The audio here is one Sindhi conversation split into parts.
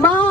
Ma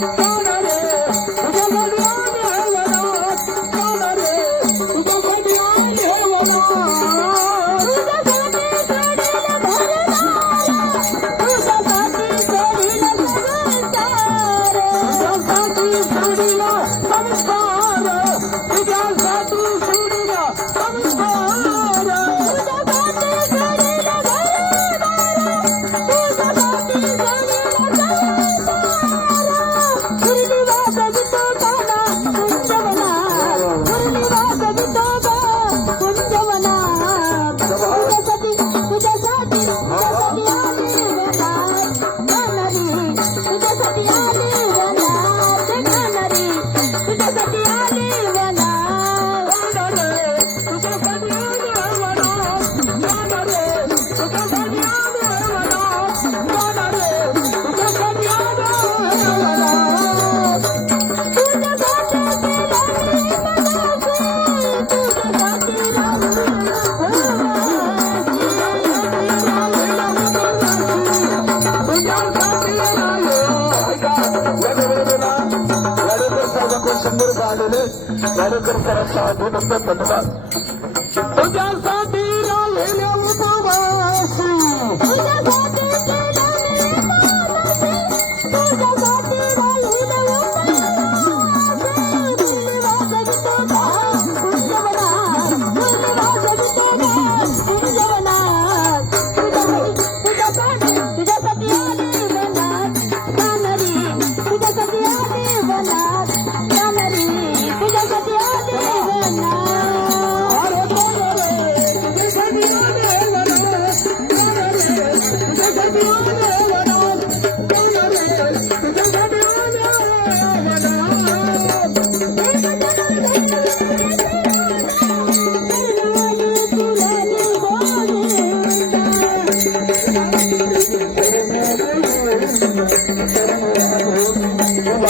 تارے تجھ Sarıdır sarı sağdığında tanımaz. Hocam